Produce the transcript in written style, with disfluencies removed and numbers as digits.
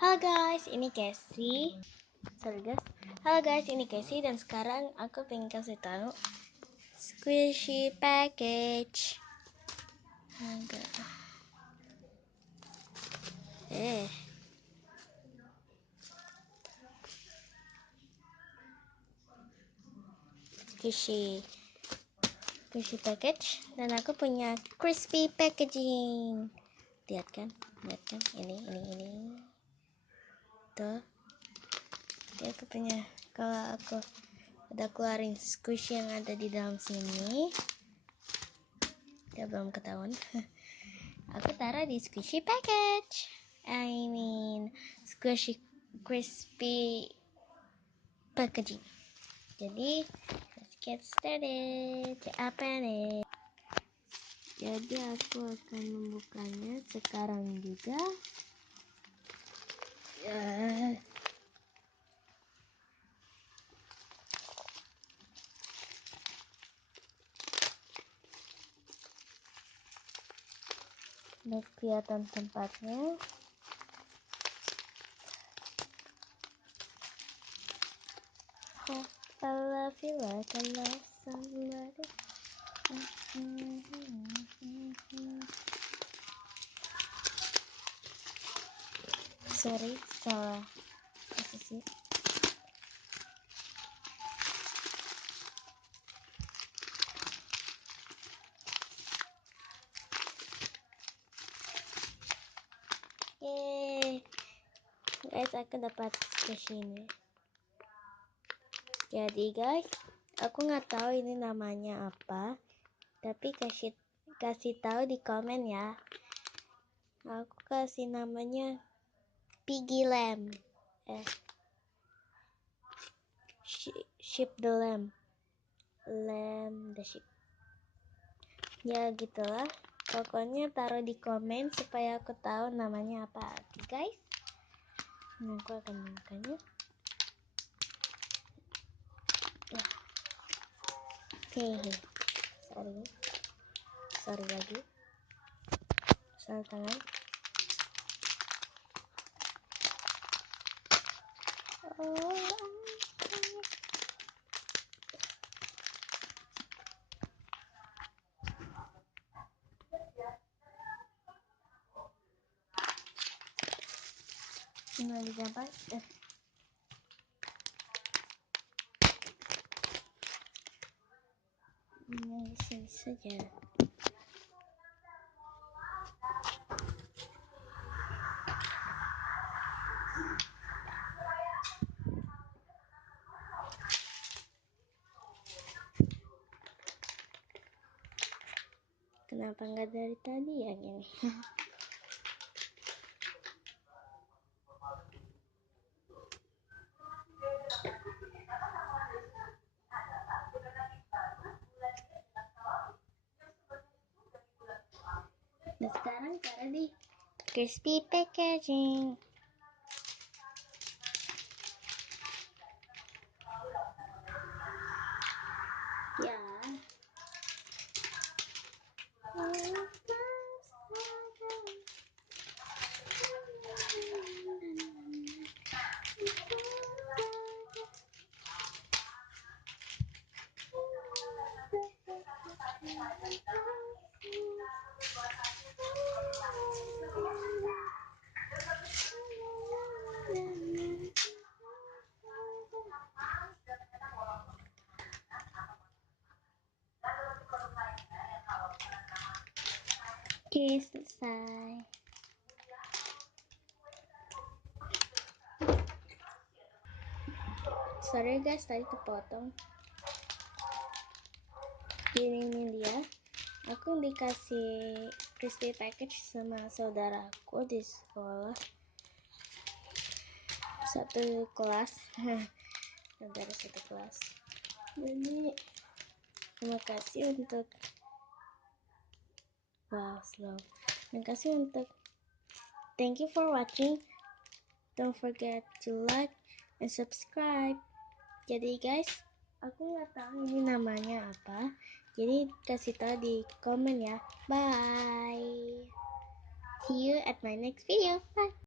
Halo guys, ini Casey. Sorry guys. Halo guys, ini Casey dan sekarang aku pengen kasih tahu squishy package. Squishy package dan aku punya crispy packaging. Lihat kan? Ini. Tuh. Jadi aku punya, kalau aku udah keluarin squishy yang ada di dalam sini, dia belum ketahuan. Aku taruh di squishy package. Squishy crispy packaging. Jadi let's get started. Apa nih? Jadi aku akan membukanya sekarang juga. Udah kelihatan tempatnya. I love you like I love somebody. Sorry, salah posisi. Yeay, guys, aku dapat squishy ini. Jadi guys, aku nggak tahu ini namanya apa, tapi kasih tahu di komen ya. Aku kasih namanya Piggy Lamb. Sheep the lamb. Lamb the sheep. Ya gitulah. Pokoknya taruh di komen supaya aku tahu namanya apa. Oke guys. Nah, aku akan membukanya. Ya. Oke. Sorry lagi. Salah tangan. Ini lagi gambar. Ini sini saja. Kenapa nggak dari tadi ya gini? Nah, sekarang taruh di crispy packaging. Ya. Oke, selesai. Sorry guys, tadi kepotong. Ini dia. Aku dikasih crispy package sama saudaraku di sekolah. Satu kelas. Saudara satu kelas. Jadi terima kasih untuk Terima kasih untuk thank you for watching. Don't forget to like and subscribe. Jadi guys, aku nggak tahu ini namanya apa. Jadi kasih tahu di komen ya. Bye. See you at my next video. Bye.